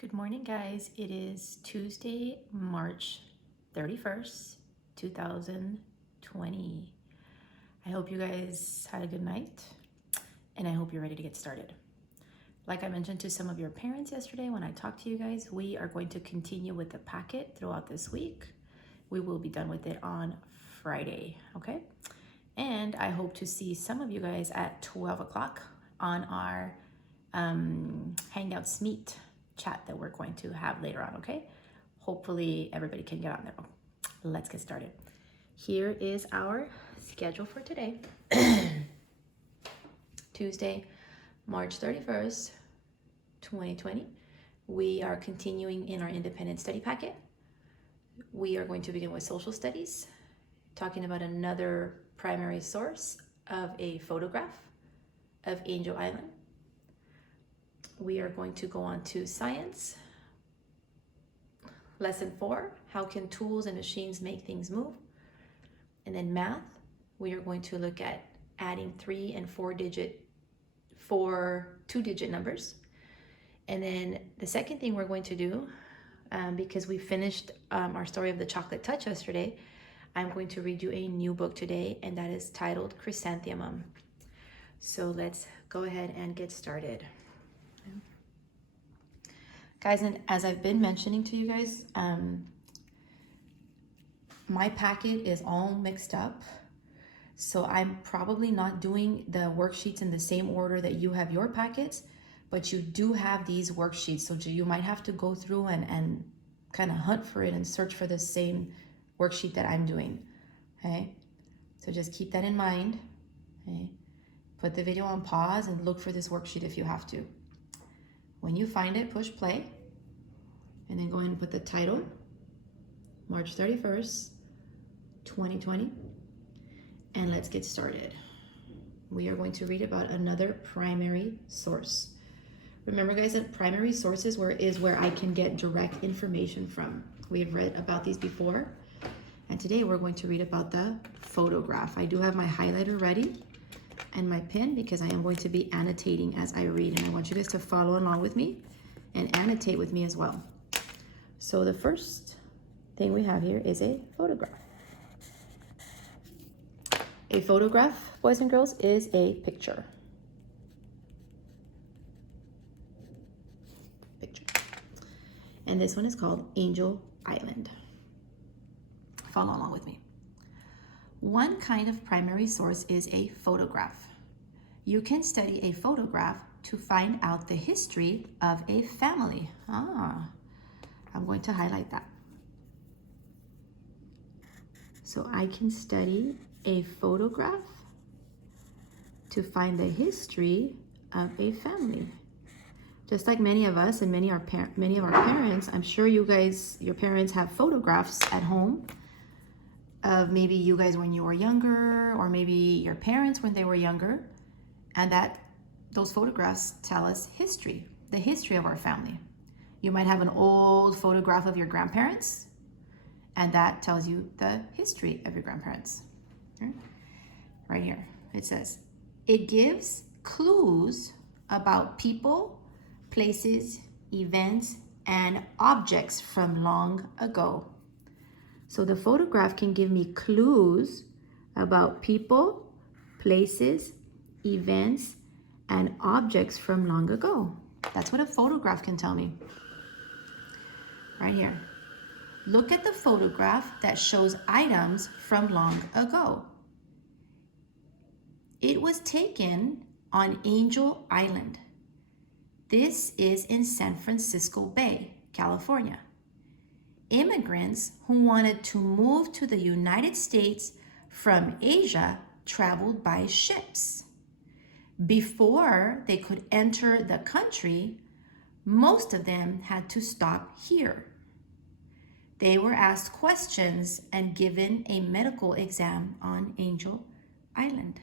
Good morning, guys. It is Tuesday, March 31st, 2020. I hope you guys had a good night and I hope you're ready to get started. Like I mentioned to some of your parents yesterday when I talked to you guys, we are going to continue with the packet throughout this week. We will be done with it on Friday, okay? And I hope to see some of you guys at 12 o'clock on our Hangouts Meet chat that we're going to have later on, okay? Hopefully everybody can get on there. Let's get started. Here is our schedule for today. Tuesday, March 31st, 2020. We are continuing in our independent study packet. We are going to begin with social studies, talking about another primary source of a photograph of Angel Island. We are going to go on to science. Lesson 4, how can tools and machines make things move? And then math, we are going to look at adding 3 and 2-digit numbers. And then the second thing we're going to do, because we finished our story of the chocolate touch yesterday, I'm going to read you a new book today, and that is titled Chrysanthemum. So let's go ahead and get started. Guys, and as I've been mentioning to you guys, my packet is all mixed up. So I'm probably not doing the worksheets in the same order that you have your packets, but you do have these worksheets. So you might have to go through and kind of hunt for it and search for the same worksheet that I'm doing, okay? So just keep that in mind, okay? Put the video on pause and look for this worksheet if you have to. When you find it, push play, and then go ahead and put the title, March 31st, 2020, and let's get started. We are going to read about another primary source. Remember, guys, that primary sources is where I can get direct information from. We have read about these before, and today we're going to read about the photograph. I do have my highlighter ready and my pen because I am going to be annotating as I read, and I want you guys to follow along with me and annotate with me as well. So the first thing we have here is a photograph. A photograph, boys and girls, is a picture. And this one is called Angel Island. Follow along with me. One kind of primary source is a photograph. You can study a photograph to find out the history of a family. I'm going to highlight that. So I can study a photograph to find the history of a family. Just like many of us and many of our parents, I'm sure you guys, your parents have photographs at home of maybe you guys when you were younger, or maybe your parents when they were younger, and those photographs tell us history, the history of our family. You might have an old photograph of your grandparents, and that tells you the history of your grandparents. Right here, it says, it gives clues about people, places, events, and objects from long ago. So the photograph can give me clues about people, places, events, and objects from long ago. That's what a photograph can tell me. Right here. Look at the photograph that shows items from long ago. It was taken on Angel Island. This is in San Francisco Bay, California. Immigrants who wanted to move to the United States from Asia traveled by ships. Before they could enter the country, most of them had to stop here. They were asked questions and given a medical exam on Angel Island.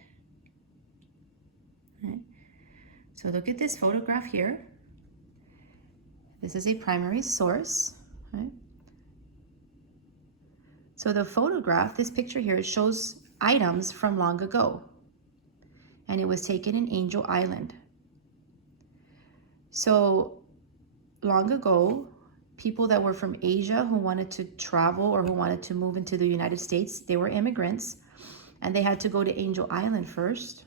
Okay. So look at this photograph here. This is a primary source. Okay. So the photograph, this picture here, shows items from long ago. And it was taken in Angel Island. So long ago, people that were from Asia who wanted to travel or who wanted to move into the United States, they were immigrants, and they had to go to Angel Island first.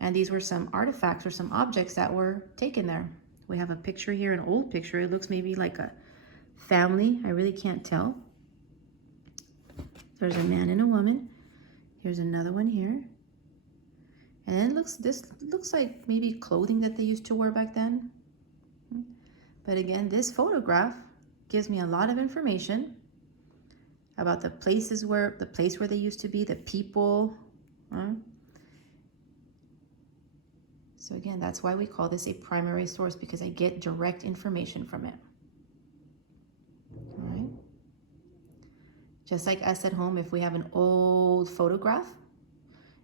And these were some artifacts or some objects that were taken there. We have a picture here, an old picture. It looks maybe like a family. I really can't tell. There's a man and a woman. Here's another one here. And then this looks like maybe clothing that they used to wear back then. But again, this photograph gives me a lot of information about the place where they used to be, the people. So again, that's why we call this a primary source, because I get direct information from it. All right. Just like us at home, if we have an old photograph,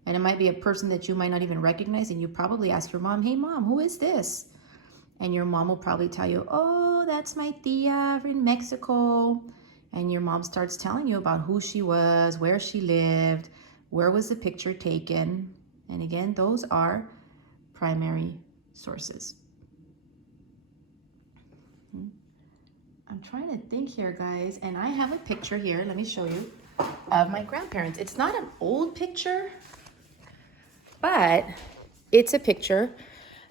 and it might be a person that you might not even recognize, and you probably ask your mom, hey mom, who is this? And your mom will probably tell you, oh, that's my tia in Mexico. And your mom starts telling you about who she was, where she lived, where was the picture taken. And again, those are primary sources. I'm trying to think here, guys, and I have a picture here, let me show you, of my grandparents. It's not an old picture, but it's a picture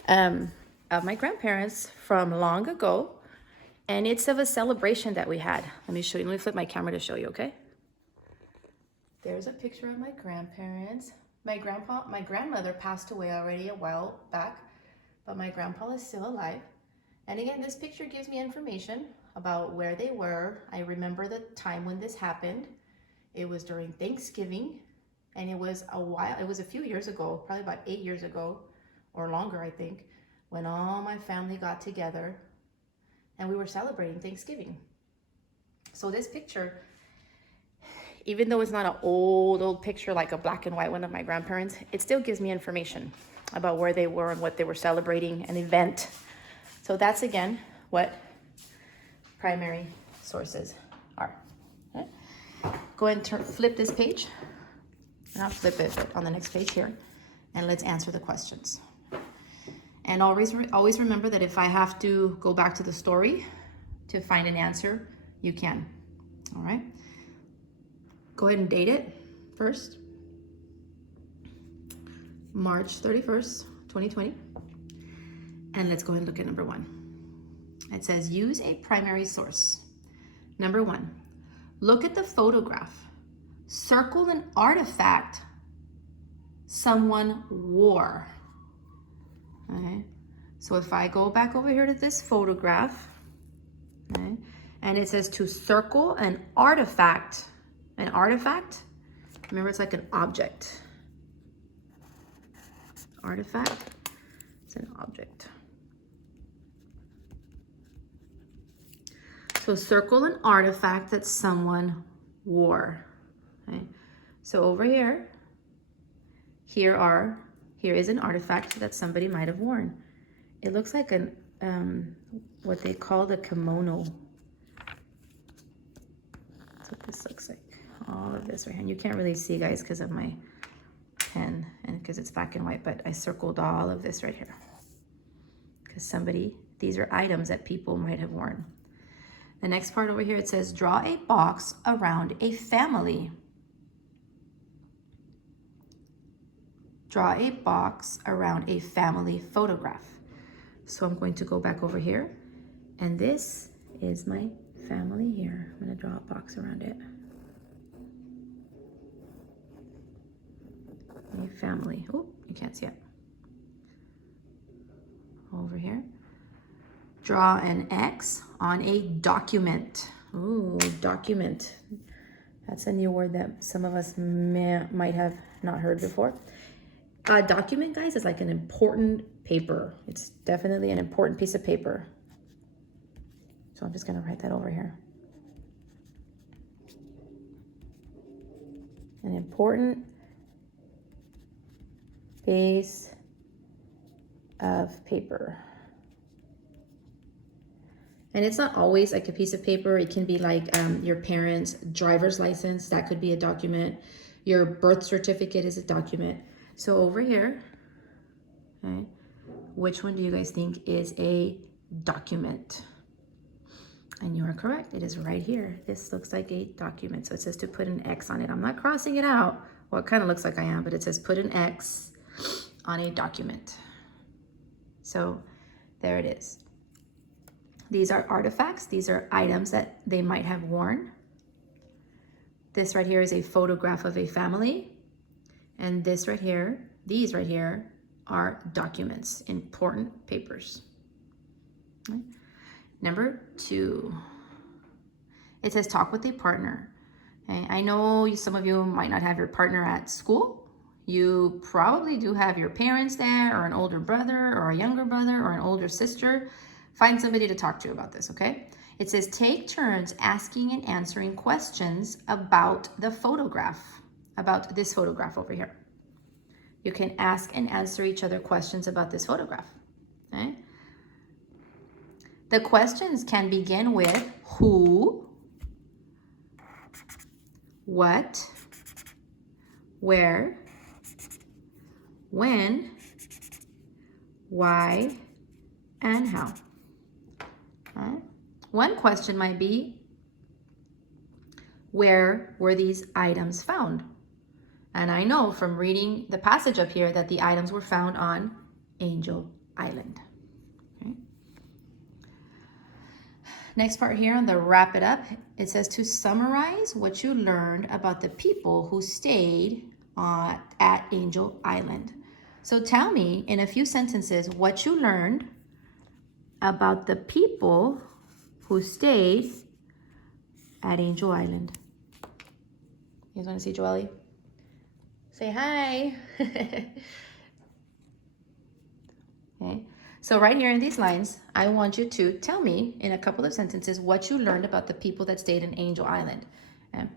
of my grandparents from long ago, and it's of a celebration that we had. Let me show you, let me flip my camera to show you, okay? There's a picture of my grandparents. My grandmother passed away already a while back, but my grandpa is still alive. And again, this picture gives me information about where they were. I remember the time when this happened. It was during Thanksgiving, and it was a few years ago, probably about 8 years ago or longer, I think, when all my family got together and we were celebrating Thanksgiving. So this picture, even though it's not an old picture like a black and white one of my grandparents, it still gives me information about where they were and what they were celebrating, an event. So that's again what primary sources are. Okay. Go ahead and flip this page. Not flip it, but on the next page here, and let's answer the questions. And always remember that if I have to go back to the story to find an answer, you can. All right. Go ahead and date it first. March 31st, 2020. And let's go ahead and look at number 1. It says use a primary source. Number 1, look at the photograph. Circle an artifact someone wore. Okay. So if I go back over here to this photograph, okay, and it says to circle an artifact. An artifact, remember, it's like an object. Artifact, it's an object. So circle an artifact that someone wore. Okay. So over here is an artifact that somebody might have worn. It looks like an what they call a kimono. That's what this looks like. All of this right here. And you can't really see, guys, because of my pen and because it's black and white, but I circled all of this right here. Because these are items that people might have worn. The next part over here, it says draw a box around a family. Draw a box around a family photograph. So I'm going to go back over here, and this is my family here. I'm going to draw a box around it. A family. Oh, you can't see it. Over here. Draw an X on a document. Ooh, document. That's a new word that some of us might have not heard before. A document, guys, is like an important paper. It's definitely an important piece of paper. So I'm just going to write that over here. An important piece of paper. And it's not always like a piece of paper. It can be like your parents' driver's license. That could be a document. Your birth certificate is a document. So over here, okay, which one do you guys think is a document? are correct. It is right here. This looks like a document. So it says to put an X on it. I'm not crossing it out. Well, it kind of looks like I am, but it says put an X on a document. So there it is. These are artifacts. These are items that they might have worn. This right here is a photograph of a family. And this right here, these right here are documents, important papers. Okay. Number 2, it says talk with a partner. Okay. I know some of you might not have your partner at school. You probably do have your parents there, or an older brother, or a younger brother, or an older sister. Find somebody to talk to about this, okay? It says take turns asking and answering questions about the photograph, about this photograph over here. You can ask and answer each other questions about this photograph, okay? The questions can begin with who, what, where, when, why, and how. Right? One question might be, where were these items found? And I know from reading the passage up here that the items were found on Angel Island. Okay. Next part here on the wrap it up, it says to summarize what you learned about the people who stayed at Angel Island. So tell me in a few sentences what you learned about the people who stayed at Angel Island. You guys want to see Joelle? Say hi. Okay. So right here in these lines, I want you to tell me in a couple of sentences what you learned about the people that stayed in Angel Island. Okay.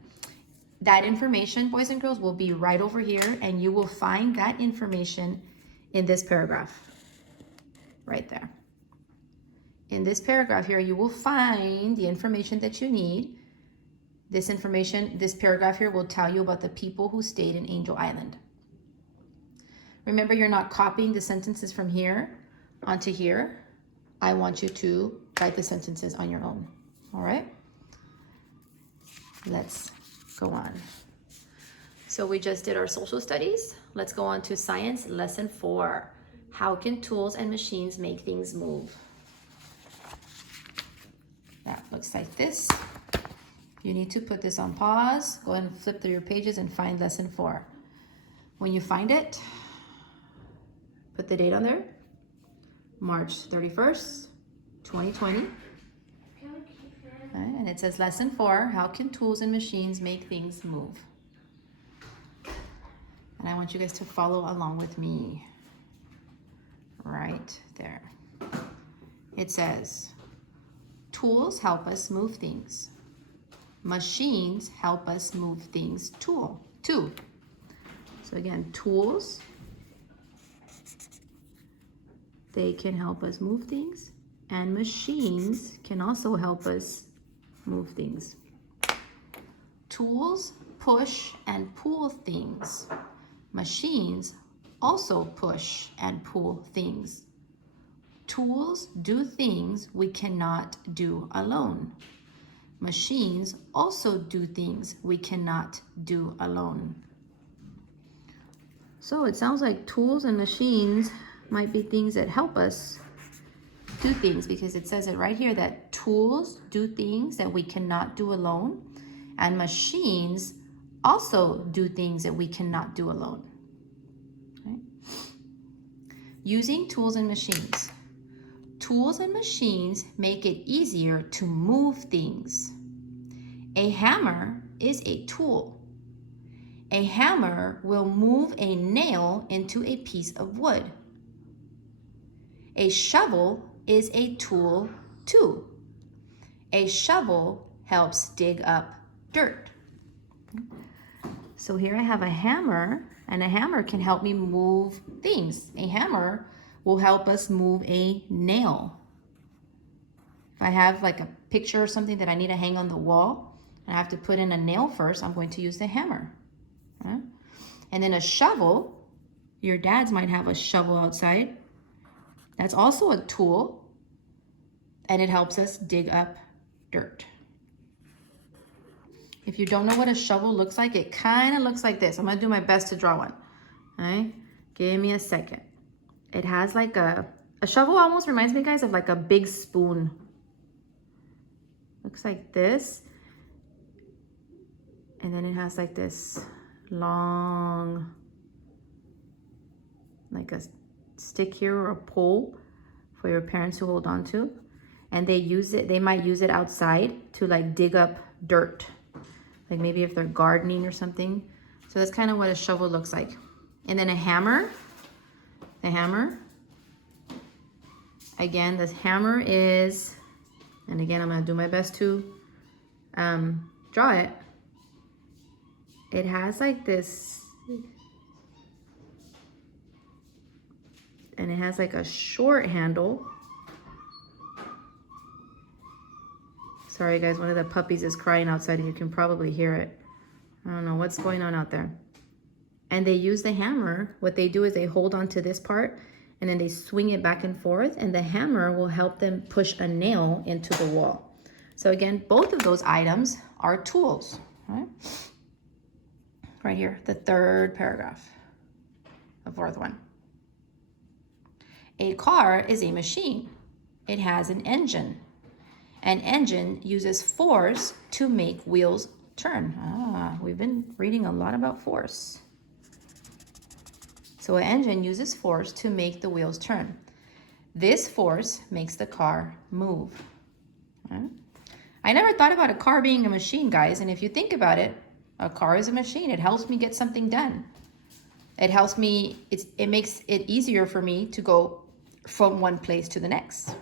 That information, boys and girls, will be right over here, and you will find that information in this paragraph right there. In this paragraph here, you will find the information that you need. This information, this paragraph here will tell you about the people who stayed in Angel Island. Remember, you're not copying the sentences from here onto here. I want you to write the sentences on your own. All right? Let's go on. So we just did our social studies. Let's go on to science lesson 4. How can tools and machines make things move? That looks like this. You need to put this on pause. Go ahead and flip through your pages and find lesson 4. When you find it, put the date on there. March 31st, 2020. Okay, and it says lesson 4, how can tools and machines make things move? And I want you guys to follow along with me. Right there. It says, tools help us move things. Machines help us move things too. So again, tools, they can help us move things, and machines can also help us move things. Tools push and pull things. Machines also push and pull things. Tools do things we cannot do alone. Machines also do things we cannot do alone. So it sounds like tools and machines might be things that help us do things, because it says it right here that tools do things that we cannot do alone, and machines also do things that we cannot do alone. Okay? Using tools and machines. Tools and machines make it easier to move things. A hammer is a tool. A hammer will move a nail into a piece of wood. A shovel is a tool too. A shovel helps dig up dirt. So here I have a hammer, and a hammer can help me move things. A hammer will help us move a nail. If I have like a picture or something that I need to hang on the wall, and I have to put in a nail first, I'm going to use the hammer. Okay? And then a shovel, your dads might have a shovel outside. That's also a tool, and it helps us dig up dirt. If you don't know what a shovel looks like, it kind of looks like this. I'm going to do my best to draw one. All right? Give me a second. It has like a shovel almost reminds me, guys, of like a big spoon. Looks like this. And then it has like this long, like a stick here or a pole for your parents to hold on to. And they might use it outside to like dig up dirt. Like maybe if they're gardening or something. So that's kind of what a shovel looks like. And then a hammer. The hammer. Again, this hammer is, and again, I'm gonna do my best to draw it. It has like this, and it has like a short handle. Sorry guys, one of the puppies is crying outside and you can probably hear it. I don't know what's going on out there. And they use the hammer. What they do is they hold on to this part and then they swing it back and forth, and the hammer will help them push a nail into the wall. So again, both of those items are tools, right? Right here, the third paragraph, the fourth one. A car is a machine. It has an engine. An engine uses force to make wheels turn. We've been reading a lot about force. So an engine uses force to make the wheels turn. This force makes the car move. Right? I never thought about a car being a machine, guys. And if you think about it, a car is a machine. It helps me get something done. It helps me, it makes it easier for me to go from one place to the next.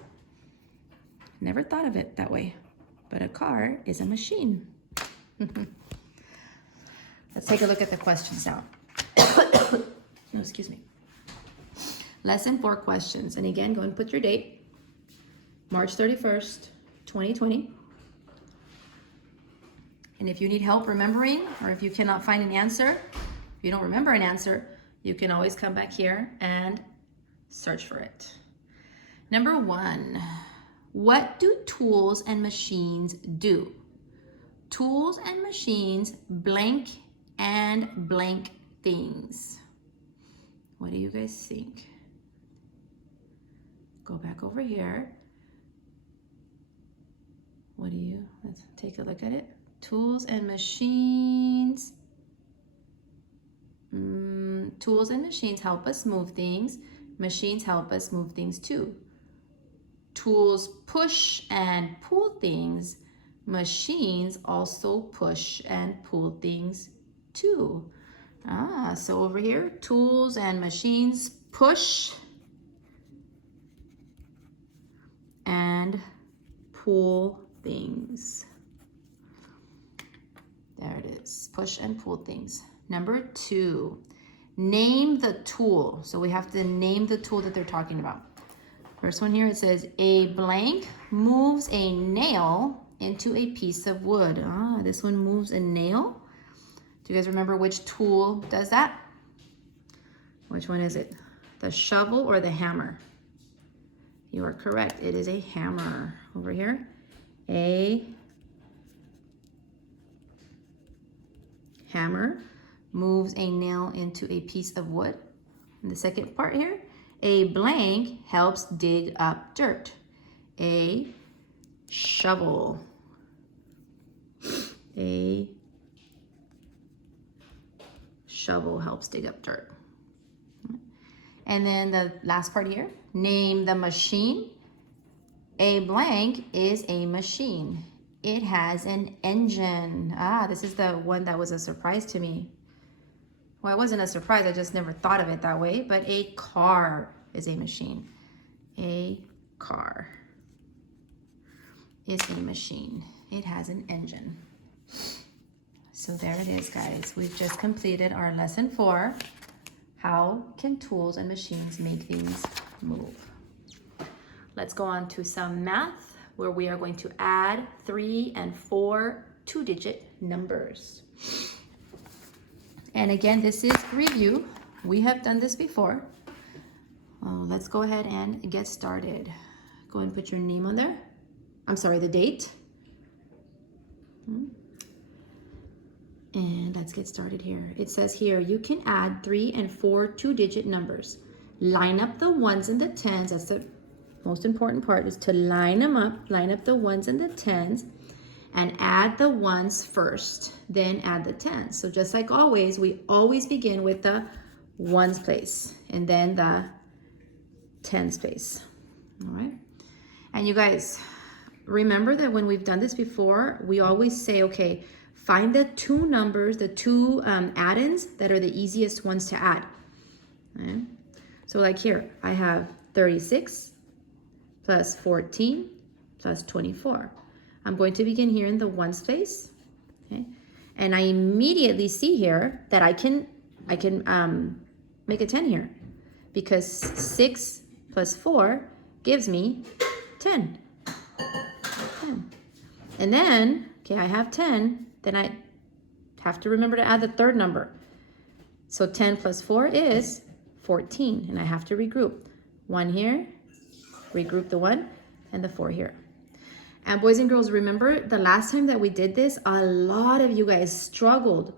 Never thought of it that way. But a car is a machine. Let's take a look at the questions now. No, excuse me. Lesson 4 questions. And again, go and put your date. March 31st, 2020. And if you need help remembering, or if you cannot find an answer, if you don't remember an answer, you can always come back here and search for it. Number 1, what do tools and machines do? Tools and machines blank and blank things. What do you guys think? Go back over here. Let's take a look at it. Tools and machines. Tools and machines help us move things. Machines help us move things too. Tools push and pull things. Machines also push and pull things too. So over here, tools and machines push and pull things. There it is, push and pull things. Number 2, name the tool. So we have to name the tool that they're talking about. First one here, it says a blank moves a nail into a piece of wood. This one moves a nail. Do you guys remember which tool does that? Which one is it? The shovel or the hammer? You are correct. It is a hammer. Over here, a hammer moves a nail into a piece of wood. And the second part here, a blank helps dig up dirt. A shovel. A shovel helps dig up dirt. And then the last part here, name the machine. A blank is a machine. It has an engine. This is the one that was a surprise to me. Well, it wasn't a surprise, I just never thought of it that way, but a car is a machine. A car is a machine. It has an engine. So there it is, guys. We've just completed our lesson 4. How can tools and machines make things move? Let's go on to some math where we are going to add 3 and 4 two-digit numbers. And again, this is review. We have done this before. Let's go ahead and get started. Go and put your name on there. I'm sorry, the date. And let's get started here. It says here, you can add 3 and 4 two-digit numbers. Line up the ones and the tens. That's the most important part, is to line them up. Line up the ones and the tens and add the ones first, then add the tens. So just like always, we always begin with the ones place and then the tens place. All right. And you guys, remember that when we've done this before, we always say, okay, find the two numbers, the two add-ins that are the easiest ones to add. Okay. So like here, I have 36 plus 14 plus 24. I'm going to begin here in the ones place. Okay. And I immediately see here that I can make a 10 here because 6 plus 4 gives me 10. 10. And then, okay, I have 10. Then I have to remember to add the third number. So 10 plus 4 is 14, and I have to regroup. 1 here, regroup the 1, and the 4 here. And boys and girls, remember the last time that we did this, a lot of you guys struggled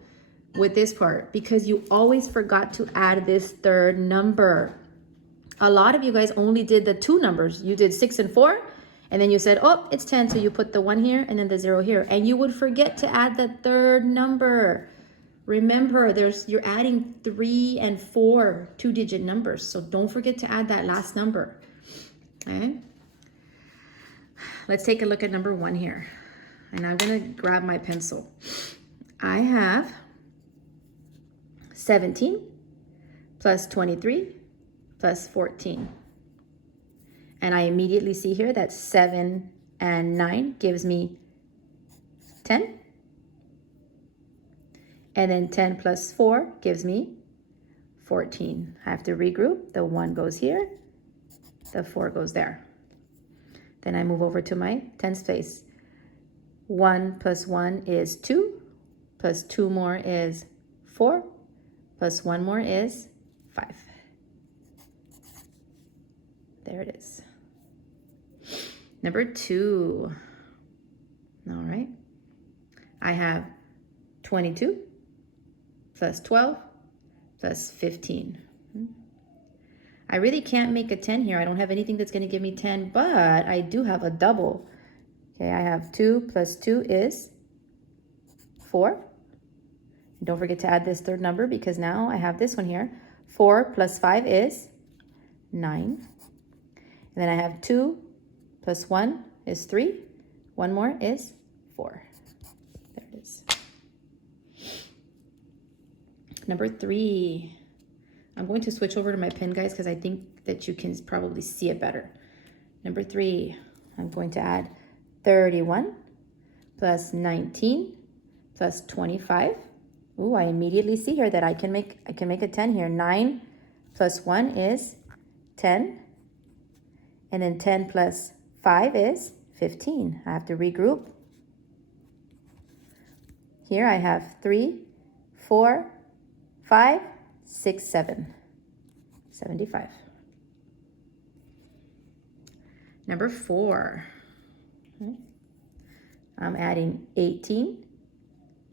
with this part because you always forgot to add this third number. A lot of you guys only did the two numbers. You did 6 and 4. And then you said, oh, it's 10, so you put the 1 here and then the 0 here. And you would forget to add the third number. Remember, you're adding 3 and 4 two-digit numbers. So don't forget to add that last number. Okay? Let's take a look at number 1 here. And I'm going to grab my pencil. I have 17 plus 23 plus 14. And I immediately see here that 7 and 9 gives me 10. And then 10 plus 4 gives me 14. I have to regroup. The 1 goes here. The 4 goes there. Then I move over to my tens place. 1 plus 1 is 2. Plus 2 more is 4. Plus 1 more is 5. There it is. Number 2. All right. I have 22 plus 12 plus 15. I really can't make a 10 here. I don't have anything that's going to give me 10, but I do have a double. Okay, I have 2 plus 2 is 4. And don't forget to add this third number because now I have this one here. 4 plus 5 is 9. And then I have 2 plus 1 is 3. 1 more is 4. There it is. Number 3. I'm going to switch over to my pen, guys, because I think that you can probably see it better. Number 3, I'm going to add 31 plus 19 plus 25. Ooh, I immediately see here that I can make a 10 here. 9 plus 1 is 10. And then 10 plus 5 is 15. I have to regroup. Here I have 3, 4, 5, 6, 7. 75. Number 4. I'm adding 18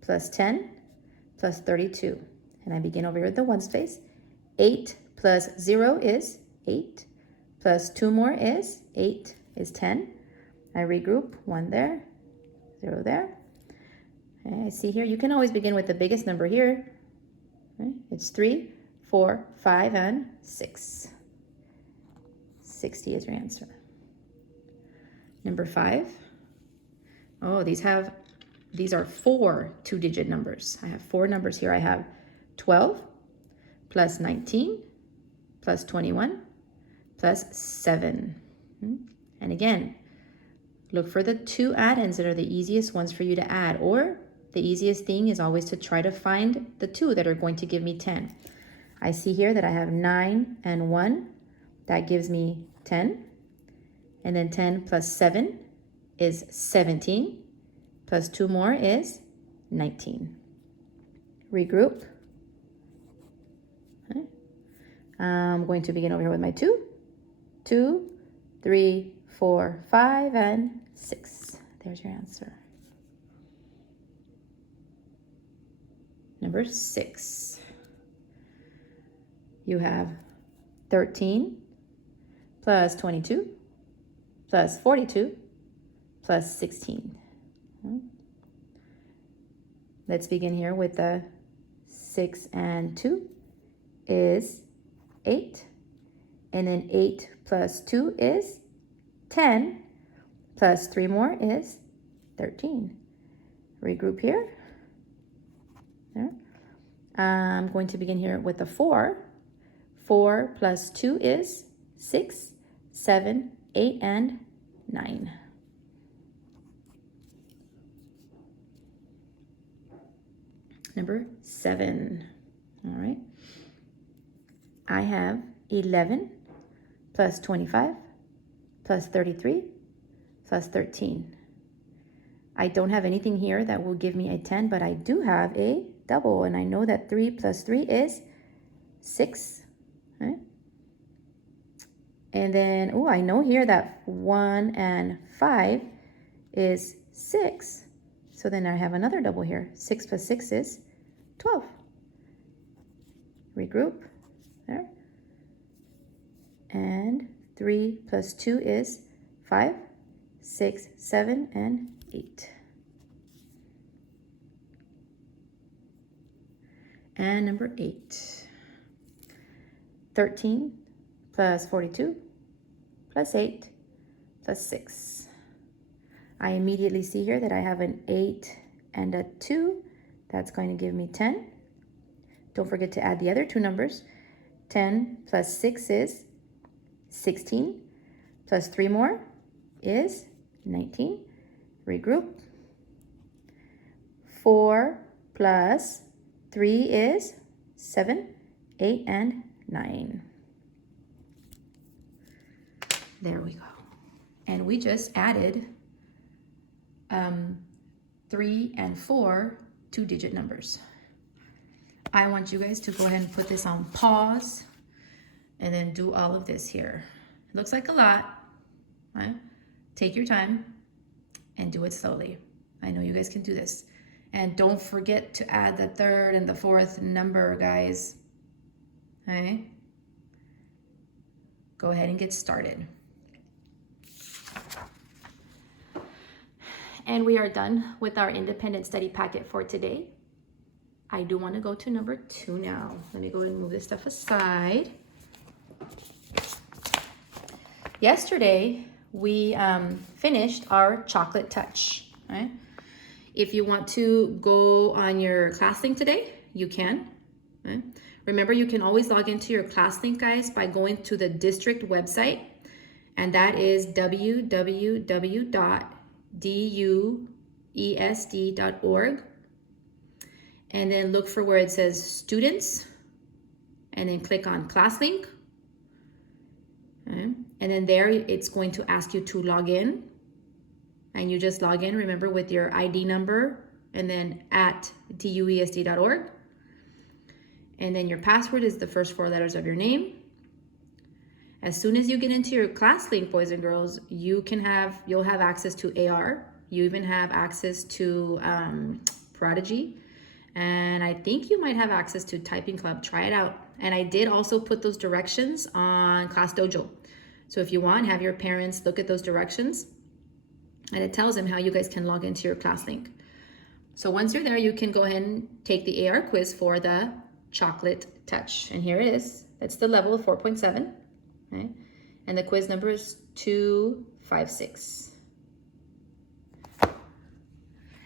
plus 10 plus 32. And I begin over here with the ones place. 8 plus 0 is 8. Plus 2 more is 8 is 10. I regroup. 1 there, 0 there. Okay, I see here, you can always begin with the biggest number here. Okay, it's 3, 4, 5, and 6. 60 is your answer. Number 5. Oh, these are 4 two-digit numbers. I have 4 numbers here. I have 12 plus 19 plus 21 plus 7. And again, look for the 2 add-ins that are the easiest ones for you to add, or the easiest thing is always to try to find the 2 that are going to give me 10. I see here that I have 9 and 1. That gives me 10. And then 10 plus 7 is 17. Plus 2 more is 19. Regroup. Okay. I'm going to begin over here with my 2. 2, 3, 4, 5, and 6. There's your answer. number 6. You have 13 plus 22 plus 42 plus 16. Let's begin here with the 6 and 2 is 8. And then 8 plus 2 is 10. Plus 3 more is 13. Regroup here. There. I'm going to begin here with the 4. 4 plus 2 is 6, 7, 8, and 9. Number 7. All right. I have 11 plus 25 plus 33 plus 13. I don't have anything here that will give me a 10, but I do have a double, and I know that 3 plus 3 is 6. Right? And then, oh, I know here that 1 and 5 is 6. So then I have another double here. 6 plus 6 is 12. Regroup there. And 3 plus 2 is 5, 6, 7, and 8. And number 8. 13 plus 42 plus 8 plus 6. I immediately see here that I have an 8 and a 2. That's going to give me 10. Don't forget to add the other two numbers. 10 plus 6 is 16. Plus 3 more is 19. Regroup. 4 plus 3 is 7, 8, and 9. There we go. And we just added 3 and 4 two-digit numbers. I want you guys to go ahead and put this on pause and then do all of this here. It looks like a lot, right? Take your time and do it slowly. I know you guys can do this. And don't forget to add the 3rd and the 4th number, guys. Okay? Go ahead and get started. And we are done with our independent study packet for today. I do want to go to number 2 now. Let me go ahead and move this stuff aside. Yesterday, we finished our chocolate touch, right? If you want to go on your ClassLink today, you can. Right? Remember, you can always log into your ClassLink, guys, by going to the district website, and that is www.duesd.org. And then look for where it says students, and then click on ClassLink. Okay. And then there it's going to ask you to log in, and you just log in, remember, with your ID number and then at duesd.org. And then your password is the first 4 letters of your name. As soon as you get into your ClassLink, boys and girls, you'll have access to AR. You even have access to Prodigy. And I think you might have access to Typing Club. Try it out. And I did also put those directions on Class Dojo. So if you want, have your parents look at those directions, and it tells them how you guys can log into your ClassLink. So once you're there, you can go ahead and take the AR quiz for the chocolate touch. And here it is. It's the level of 4.7. Okay? And the quiz number is 256.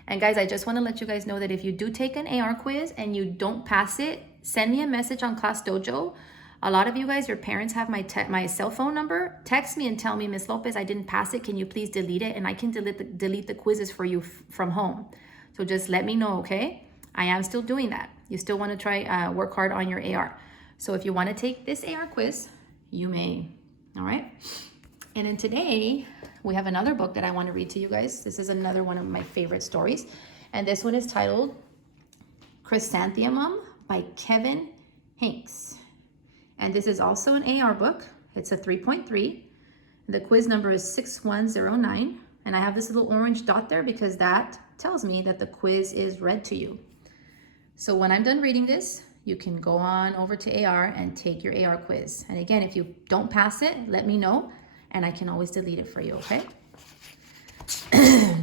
And guys, I just want to let you guys know that if you do take an AR quiz and you don't pass it, send me a message on Class Dojo. A lot of you guys, your parents have my cell phone number. Text me and tell me, Miss Lopez, I didn't pass it. Can you please delete it? And I can delete the quizzes for you from home. So just let me know, okay? I am still doing that. You still want to try work hard on your AR. So if you want to take this AR quiz, you may. All right. And then today we have another book that I want to read to you guys. This is another one of my favorite stories. And this one is titled Chrysanthemum by Kevin Hanks. And this is also an AR book. It's a 3.3. The quiz number is 6109. And I have this little orange dot there because that tells me that the quiz is read to you. So when I'm done reading this, you can go on over to AR and take your AR quiz. And again, if you don't pass it, let me know and I can always delete it for you, okay?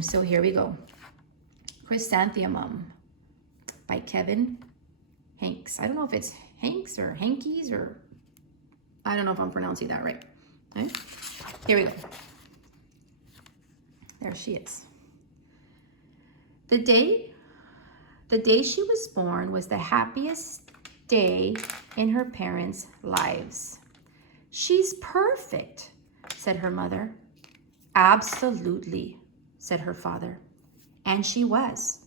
So here we go. Chrysanthemum by Kevin Hanks. I don't know if it's Hanks or Hankies or I don't know if I'm pronouncing that right. Okay? Here we go. There she is. The day she was born was the happiest day in her parents' lives. She's perfect, said her mother. Absolutely, said her father. And she was.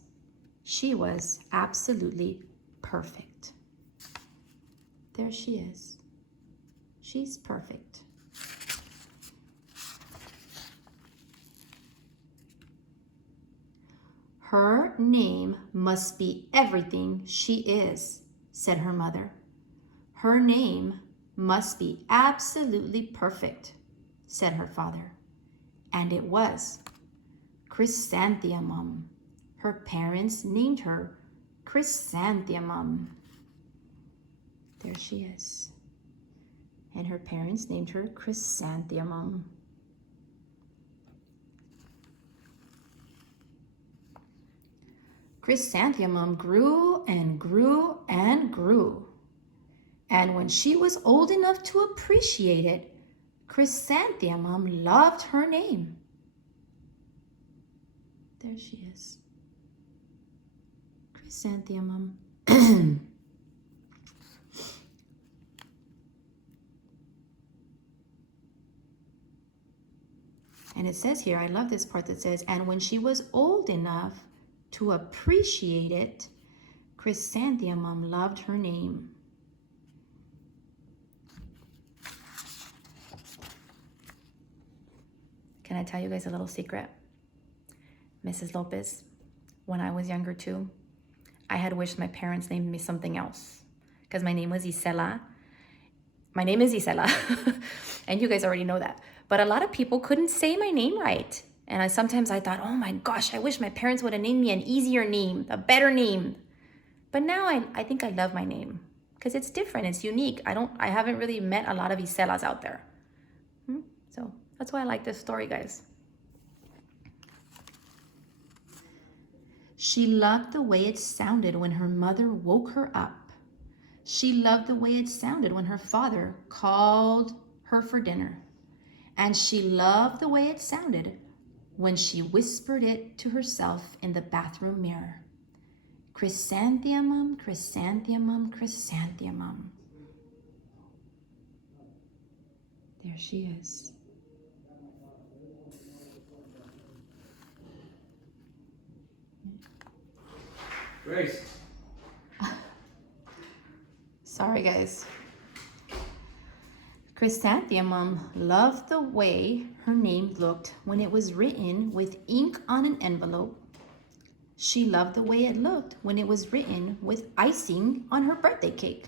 She was absolutely perfect. There she is. She's perfect. Her name must be everything she is, said her mother. Her name must be absolutely perfect, said her father. And it was. Chrysanthemum. Her parents named her Chrysanthemum. There she is. And her parents named her Chrysanthemum. Chrysanthemum grew and grew and grew. And when she was old enough to appreciate it, Chrysanthemum loved her name. There she is. Chrysanthemum. And it says here, I love this part that says, and when she was old enough to appreciate it, Chrysanthemum loved her name. Can I tell you guys a little secret? Mrs. Lopez, when I was younger too, I had wished my parents named me something else because my name was Isela. My name is Isela, and you guys already know that. But a lot of people couldn't say my name right. And sometimes I thought, oh my gosh, I wish my parents would have named me an easier name, a better name. But now I think I love my name because it's different, it's unique. I haven't really met a lot of Iselas out there. So that's why I like this story, guys. She loved the way it sounded when her mother woke her up. She loved the way it sounded when her father called her for dinner. And she loved the way it sounded when she whispered it to herself in the bathroom mirror. Chrysanthemum, chrysanthemum, chrysanthemum. There she is. Grace. Sorry, guys. Chrysanthemum loved the way her name looked when it was written with ink on an envelope. She loved the way it looked when it was written with icing on her birthday cake.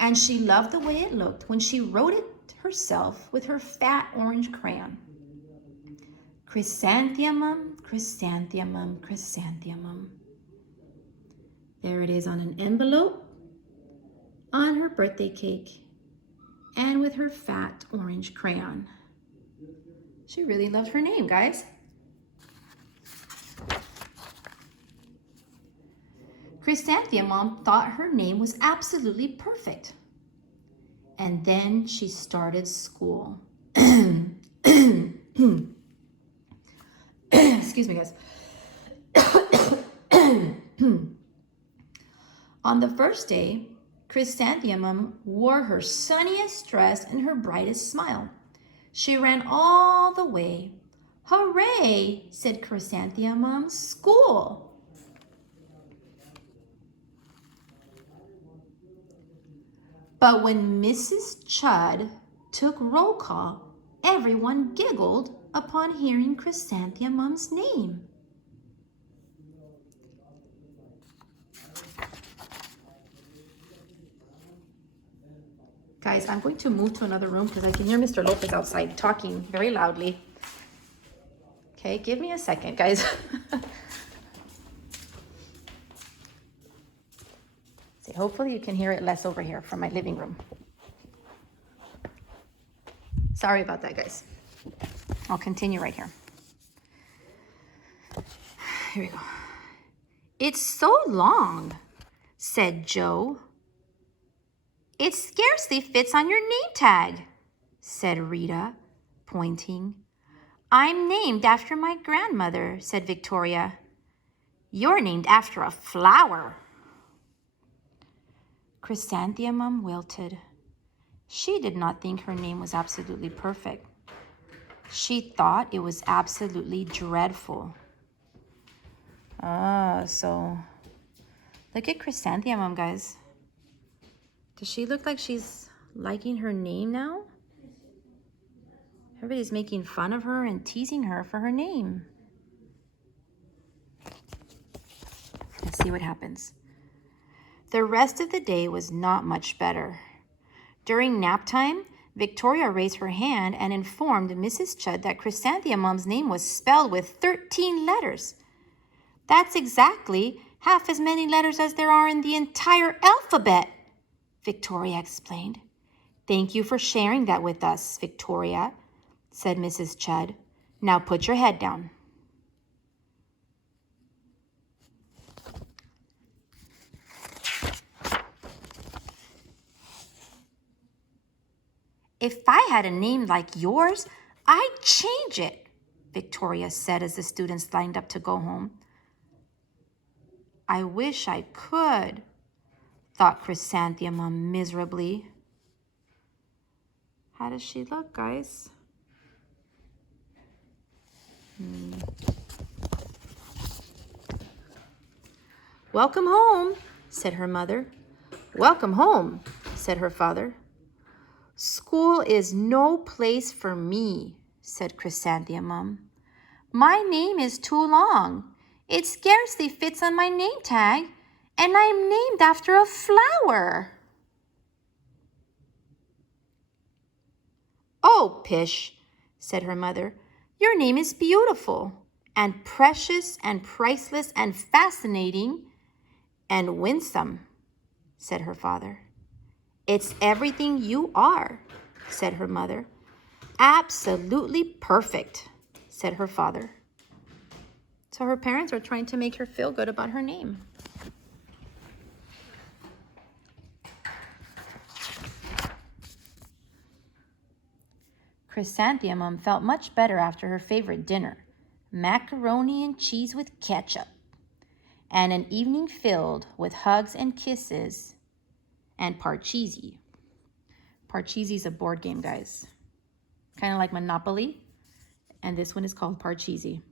And she loved the way it looked when she wrote it herself with her fat orange crayon. Chrysanthemum, chrysanthemum, chrysanthemum. There it is on an envelope, on her birthday cake, and with her fat orange crayon. She really loved her name, guys. Chrysanthemum thought her name was absolutely perfect. And then she started school. Excuse me, guys. On the first day, Chrysanthemum wore her sunniest dress and her brightest smile. She ran all the way. Hooray, said Chrysanthemum, school. But when Mrs. Chud took roll call, everyone giggled upon hearing Chrysanthemum's name. Guys, I'm going to move to another room because I can hear Mr. Lopez outside talking very loudly. Okay, give me a second, guys. Hopefully you can hear it less over here from my living room. Sorry about that, guys. I'll continue right here. Here we go. It's so long, said Joe. It scarcely fits on your name tag, said Rita, pointing. I'm named after my grandmother, said Victoria. You're named after a flower. Chrysanthemum wilted. She did not think her name was absolutely perfect. She thought it was absolutely dreadful. So look at Chrysanthemum, guys. Does she look like she's liking her name now? Everybody's making fun of her and teasing her for her name. Let's see what happens. The rest of the day was not much better. During nap time, Victoria raised her hand and informed Mrs. Chudd that Chrysanthemum's name was spelled with 13 letters. That's exactly half as many letters as there are in the entire alphabet, Victoria explained. Thank you for sharing that with us, Victoria, said Mrs. Chudd. Now put your head down. If I had a name like yours, I'd change it, Victoria said as the students lined up to go home. I wish I could, thought Chrysanthemum miserably. How does she look, guys? Welcome home, said her mother. Welcome home, said her father. School is no place for me, said Chrysanthemum. My name is too long. It scarcely fits on my name tag, and I'm named after a flower. Oh, pish, said her mother. Your name is beautiful and precious and priceless and fascinating and winsome, said her father. It's everything you are, said her mother. Absolutely perfect, said her father. So her parents are trying to make her feel good about her name. Chrysanthemum felt much better after her favorite dinner, macaroni and cheese with ketchup, and an evening filled with hugs and kisses and Parcheesi. Parcheesi is a board game, guys. Kind of like Monopoly, and this one is called Parcheesi.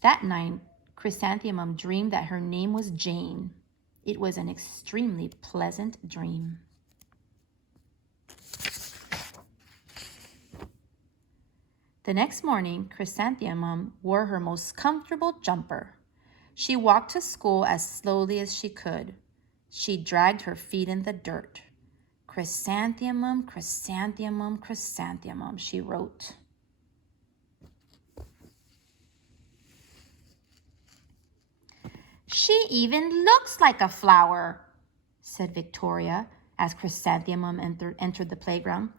That night, Chrysanthemum dreamed that her name was Jane. It was an extremely pleasant dream. The next morning, Chrysanthemum wore her most comfortable jumper. She walked to school as slowly as she could. She dragged her feet in the dirt. Chrysanthemum, chrysanthemum, chrysanthemum, she wrote. She even looks like a flower, said Victoria as Chrysanthemum entered the playground.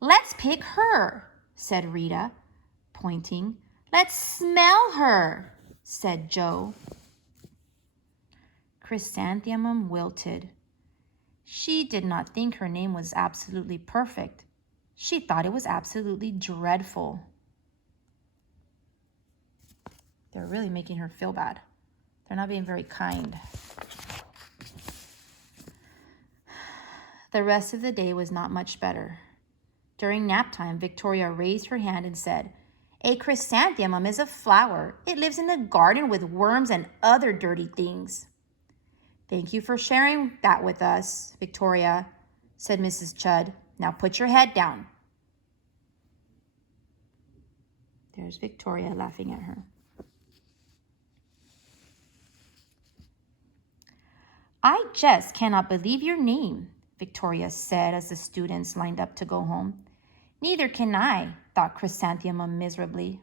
Let's pick her, said Rita, pointing. Let's smell her, said Joe. Chrysanthemum wilted. She did not think her name was absolutely perfect. She thought it was absolutely dreadful. They're really making her feel bad. They're not being very kind. The rest of the day was not much better. During nap time, Victoria raised her hand and said, A chrysanthemum is a flower. It lives in a garden with worms and other dirty things. Thank you for sharing that with us, Victoria, said Mrs. Chudd. Now put your head down. There's Victoria laughing at her. I just cannot believe your name, Victoria said as the students lined up to go home. Neither can I, thought Chrysanthemum miserably.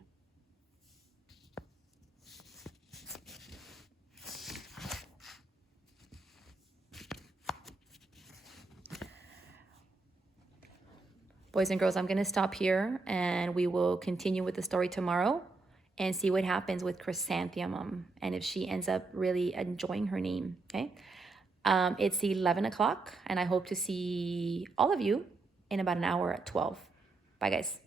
boys and girls, I'm going to stop here and we will continue with the story tomorrow and see what happens with Chrysanthemum and if she ends up really enjoying her name. Okay. It's 11 o'clock and I hope to see all of you in about an hour at 12. Bye, guys.